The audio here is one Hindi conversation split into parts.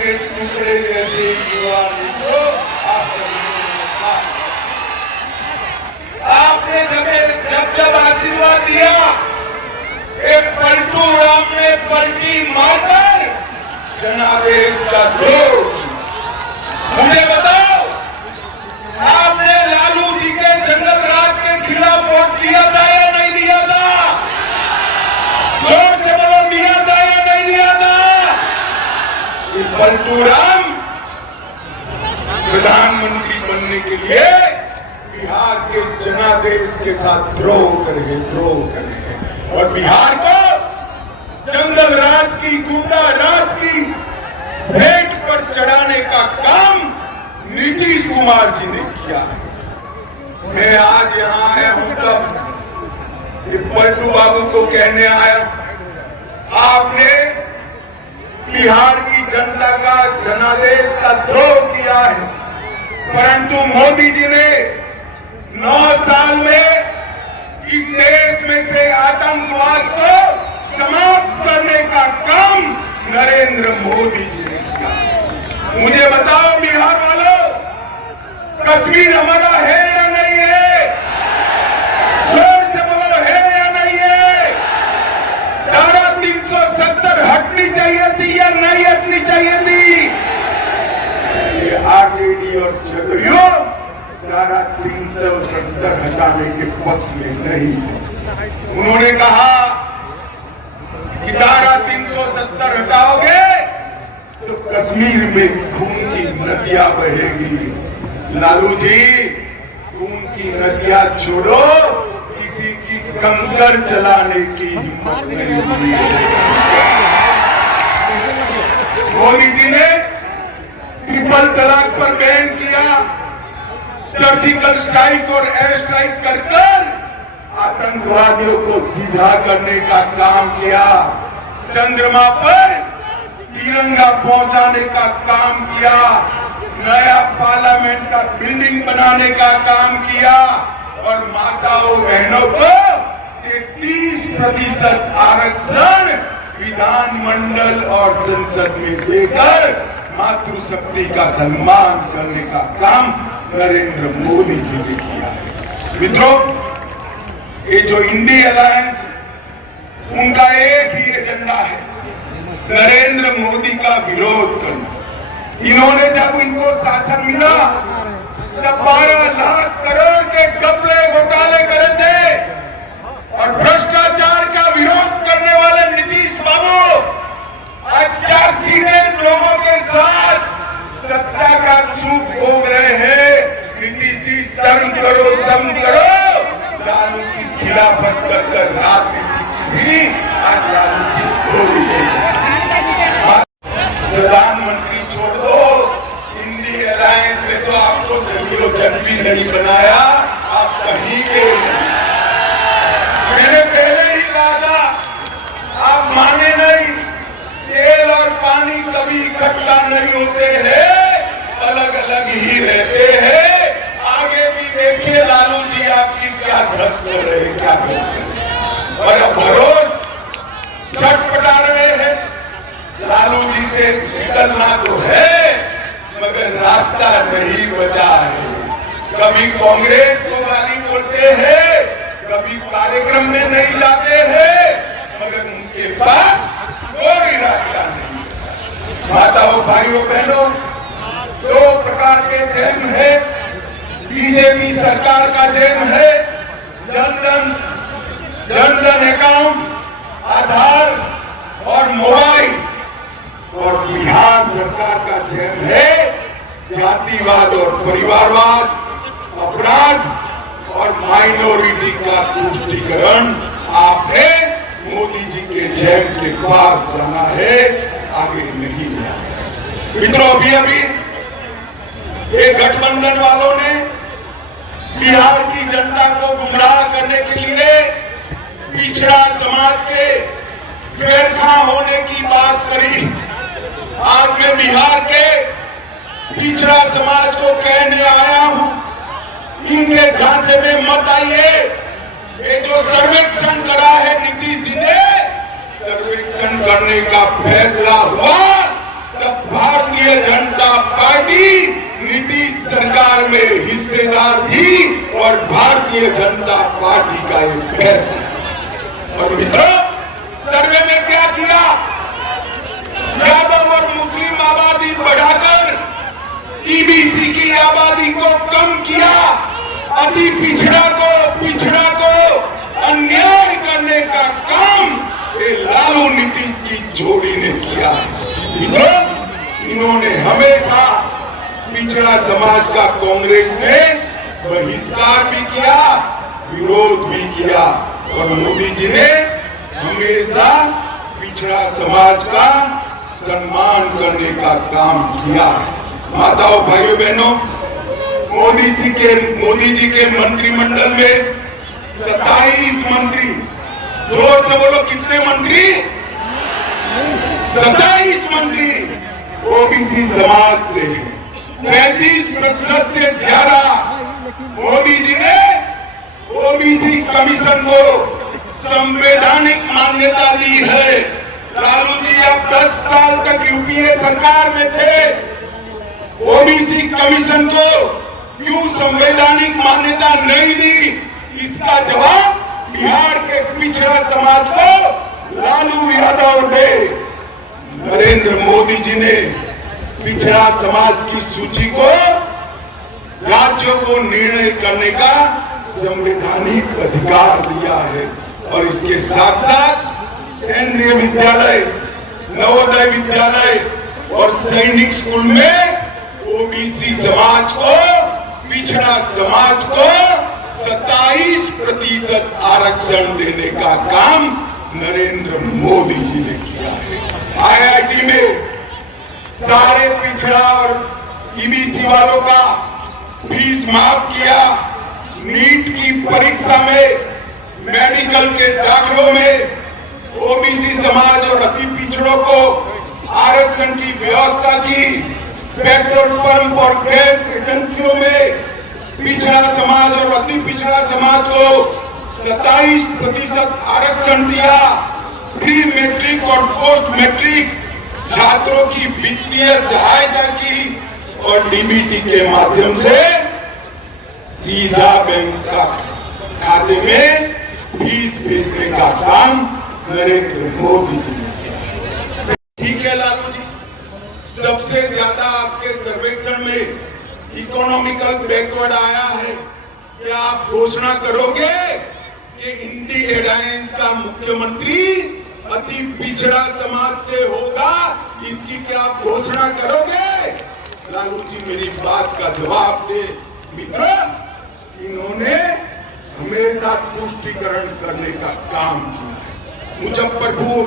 के टुकड़े जैसे युवा मित्रों, आप सभी को नमस्कार। आपने जब आशीर्वाद दिया, एक पलटू राम ने पलटी मारकर जनादेश का द्रोह किया। मुझे बताओ, आपने लालू जी के जंगल राज के खिलाफ वोट दिया था या नहीं दिया था? जोर से बोलो, दिया था या नहीं दिया था? ये पलटू राम प्रधानमंत्री बनने के लिए बिहार के जनादेश के साथ द्रोह कर रहे हैं और बिहार को जंगल राज की, गुंडा राज की भेंट पर चढ़ाने का काम नीतीश कुमार जी ने किया है। मैं आज यहाँ आया हूं तब पलटू बाबू को कहने आया, आपने बिहार की जनता का, जनादेश का द्रोह किया है, परंतु मोदी जी ने 9 साल में इस देश में से आतंकवाद को समाप्त करने का काम नरेंद्र मोदी जी ने किया। मुझे बताओ बिहार वालों, कश्मीर हमारा है या नहीं है? जोर से बोलो, है या नहीं है? धारा 370 हटनी चाहिए थी या नहीं हटनी चाहिए थी? ये आरजेडी और जदयू धारा 370 हटाने के पक्ष में नहीं थे। उन्होंने कहा कि धारा 370 हटाओगे तो कश्मीर में खून की नदियां बहेगी। लालू जी, खून की नदियां छोड़ो, किसी की कंकड़ चलाने की हिम्मत नहीं हुई। मोदी जी ने ट्रिपल तलाक पर बैन किया, सर्जिकल स्ट्राइक और एयर स्ट्राइक कर आतंकवादियों को सीधा करने का काम किया, चंद्रमा पर तिरंगा पहुंचाने का काम किया, नया पार्लियामेंट का बिल्डिंग बनाने का काम किया और माताओं बहनों को 33% आरक्षण विधानमंडल और संसद में देकर मातृशक्ति का सम्मान करने का काम नरेंद्र मोदी जी ने किया है। मित्रों, ये जो इंडी अलायंस, उनका एक ही एजेंडा है, नरेंद्र मोदी का विरोध करना। इन्होंने जब इनको शासन मिला तब 12 लाख करोड़ के घपले घोटाले करे थे और भ्रष्टाचार का विरोध करने वाले नीतीश बाबू आज चार्जशीटेड लोगों के साथ सत्ता का सूप भोग रहे हैं। नीतीश जी, शर्म करो, शर्म करो। लालू की खिलाफत कर राजनीति की थी, आज लालू की मोदी प्रधानमंत्री छोड़ दो, इंडी अलायंस ने तो आपको संयोजक भी नहीं बनाया, आप कहीं के नहीं। मैंने पहले ही कहा था, आप माने नहीं, तेल और पानी कभी इकट्ठा नहीं होते हैं, अलग अलग ही रहते हैं। आगे भी देखिए लालू जी आपकी क्या घट कर रहे हैं, क्या कर रहे हैं, और भरोस छटपटा रहे हैं। लालू जी से निकलना तो है मगर रास्ता नहीं बचा है। कभी कांग्रेस को गाली बोलते हैं, कभी कार्यक्रम में नहीं जाते हैं, मगर उनके पास कोई रास्ता नहीं। माताओं, भाइयों, बहनों, 2 प्रकार के जैम है। बीजेपी सरकार का जैम है जनधन अकाउंट, आधार और मोबाइल, और बिहार सरकार का जैम है जातिवाद और परिवारवाद, अपराध और माइनॉरिटी का तुष्टीकरण। आपने मोदी जी के जैम के पास जाना है, आगे नहीं है। मित्रों, अभी ये गठबंधन वालों ने बिहार की जनता को गुमराह करने के लिए पिछड़ा समाज के बेरखा होने की बात करी। आज मैं बिहार के पिछड़ा समाज को कहने आया हूं, इनके झांसे में मत आइए। ये जो सर्वेक्षण करा है नीतीश जी ने, सर्वेक्षण करने का फैसला हुआ तब भारतीय भारतीय जनता पार्टी नीतीश सरकार में हिस्सेदार थी और भारतीय जनता पार्टी का एक फैसला। और मित्रों, सर्वे में क्या किया? यादव और मुस्लिम आबादी बढ़ाकर ईबीसी की आबादी को कम किया, अति पिछड़ा को अन्याय करने का काम ये लालू नीतीश की जोड़ी ने किया। मित्रों, इन्होंने हमेशा पिछड़ा समाज का कांग्रेस ने बहिष्कार भी किया, विरोध भी किया, और मोदी जी ने हमेशा पिछड़ा समाज का सम्मान करने का काम किया। माताओं, भाइयों, बहनों, मोदी जी के मंत्रिमंडल में 27 मंत्री, जोर से बोलो कितने मंत्री? 27 मंत्री ओबीसी समाज से, 35% से ज्यादा। मोदी जी ने ओबीसी कमीशन को संवैधानिक मान्यता दी है। लालू जी अब 10 साल तक यूपीए सरकार में थे, ओबीसी कमीशन को क्यों संवैधानिक मान्यता नहीं दी? इसका जवाब बिहार के पिछड़ा समाज को लालू यादव ने, नरेंद्र मोदी जी ने पिछड़ा समाज की सूची को राज्यों को निर्णय करने का संवैधानिक अधिकार दिया है। और इसके साथ साथ केंद्रीय विद्यालय, नवोदय विद्यालय और सैनिक स्कूल में ओबीसी समाज को, पिछड़ा समाज को 27% आरक्षण देने का काम नरेंद्र मोदी जी ने किया है। आईआईटी में सारे पिछड़ा और ईबीसी वालों का फीस माफ किया। नीट की परीक्षा में, मेडिकल के दाखलों में ओबीसी समाज और अति पिछड़ों को आरक्षण की व्यवस्था की। पेट्रोल पंप और गैस एजेंसियों में पिछड़ा समाज और अति पिछड़ा समाज को 27% आरक्षण दिया। प्री मैट्रिक और पोस्ट मैट्रिक छात्रों की वित्तीय सहायता की और डीबीटी के माध्यम से सीधा बैंक का खाते में फीस भेजने का काम नरेंद्र मोदी जी ने किया। ठीक है लालू जी, सबसे ज्यादा आपके सर्वेक्षण में इकोनॉमिकल बैकवर्ड आया है। क्या आप घोषणा करोगे कि इंडी एलायंस का मुख्यमंत्री अति पिछड़ा समाज से होगा? इसकी क्या आप घोषणा करोगे? लालू जी मेरी बात का जवाब दे। मित्रों, इन्होंने हमेशा तुष्टीकरण करने का काम किया है। मुजफ्फरपुर,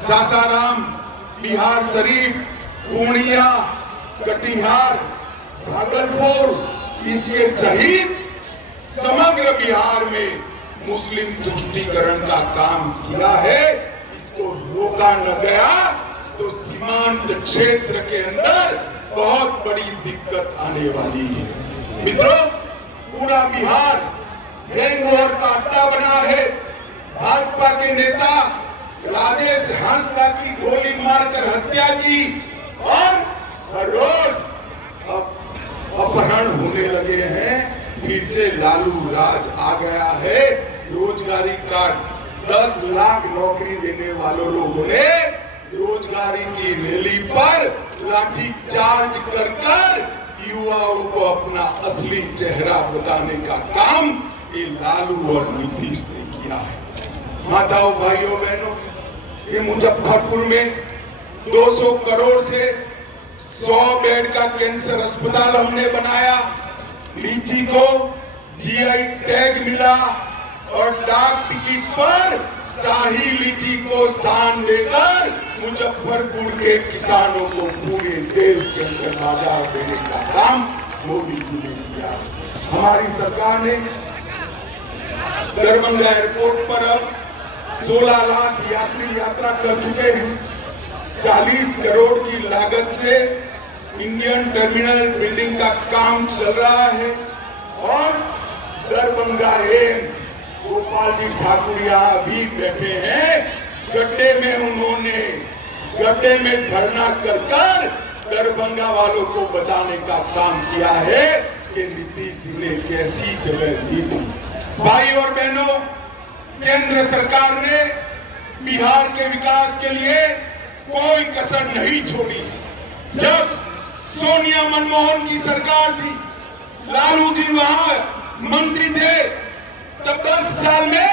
सासाराम, बिहार शरीफ, पूर्णिया, कटिहार, भागलपुर, इसके सहित समग्र बिहार में मुस्लिम तुष्टीकरण का काम किया है। इसको रोका न गया तो सीमांत क्षेत्र के अंदर बहुत बड़ी दिक्कत आने वाली है। मित्रों, पूरा बिहार गैंगवॉर का अड्डा बना है। भाजपा के नेता राजेश हांसदा की गोली मारकर हत्या की और हर रोज अपहरण होने लगे हैं। फिर से लालू राज आ गया है। रोजगारी कार्ड 10 लाख नौकरी देने वालों लोगों ने रोजगारी की रैली पर लाठी चार्ज कर युवाओं को अपना असली चेहरा बताने का काम ये लालू और नीतीश ने किया है। माताओं, भाइयों, बहनों, ये मुजफ्फरपुर में 200 करोड़ से 100 बेड का कैंसर अस्पताल हमने बनाया। लीची को जीआई टैग मिला और डाक टिकट पर शाही लीची को स्थान देकर मुजफ्फरपुर के किसानों को पूरे देश के अंदर बाजार देने का काम मोदी जी ने किया। हमारी सरकार ने दरभंगा एयरपोर्ट पर अब 16 लाख यात्री यात्रा कर चुके हैं। 40 करोड़ की लागत से इंडियन टर्मिनल बिल्डिंग का काम चल रहा है और दरभंगा एम्स, गोपाल जी ठाकुर यहाँ भी बैठे हैं। गड्ढे में उन्होंने धरना कर दरभंगा वालों को बताने का काम किया है कि नीतीश जी ने कैसी जगह दी थी। भाई और बहनों, केंद्र सरकार ने बिहार के विकास के लिए कोई कसर नहीं छोड़ी। जब सोनिया मनमोहन की सरकार थी, लालू जी वहां मंत्री थे, तब 10 साल में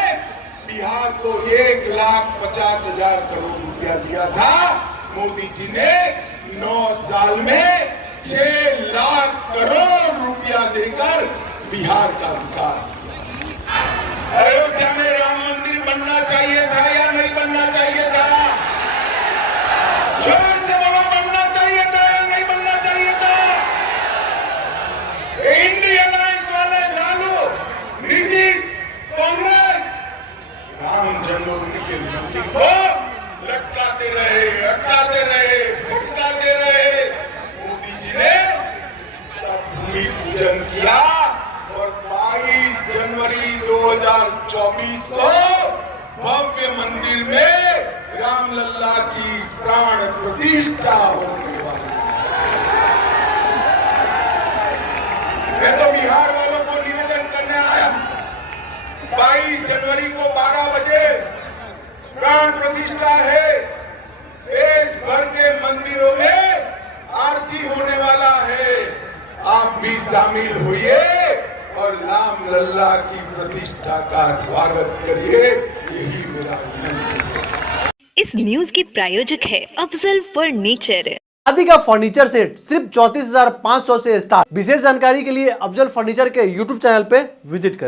बिहार को 1,50,000 करोड़ रुपया दिया था। मोदी जी ने 9 साल में 6 लाख करोड़ रुपया देकर बिहार का विकास किया। अयोध्या में राम मंदिर बनना चाहिए था या नहीं बनना चाहिए था? जोर से बोलो, बनना चाहिए था या नहीं बनना चाहिए था? इंडिया अलायंस वाले लालू, नीतीश, कांग्रेस राम जन्मभूमि के मंदिर को लटकाते रहे, अटकाते रहे, फुटकाते रहे। मोदी जी ने भूमि पूजन किया और 22 जनवरी 2024 को भव्य मंदिर में रामलला की प्राण प्रतिष्ठा होने वाली। मैं तो बिहार वालों को निवेदन करने आया, 22 जनवरी को 12 बजे प्राण प्रतिष्ठा है। देश भर के मंदिरों में आरती होने वाला है। आप भी शामिल होइए और राम लल्ला की प्रतिष्ठा का स्वागत करिए, यही मेरा विनती है। इस न्यूज की प्रायोजक है अफजल फर्नीचर। शादी का फर्नीचर सेट सिर्फ 34,500 से स्टार्ट। विशेष जानकारी के लिए अफजल फर्नीचर के YouTube चैनल पे विजिट करें।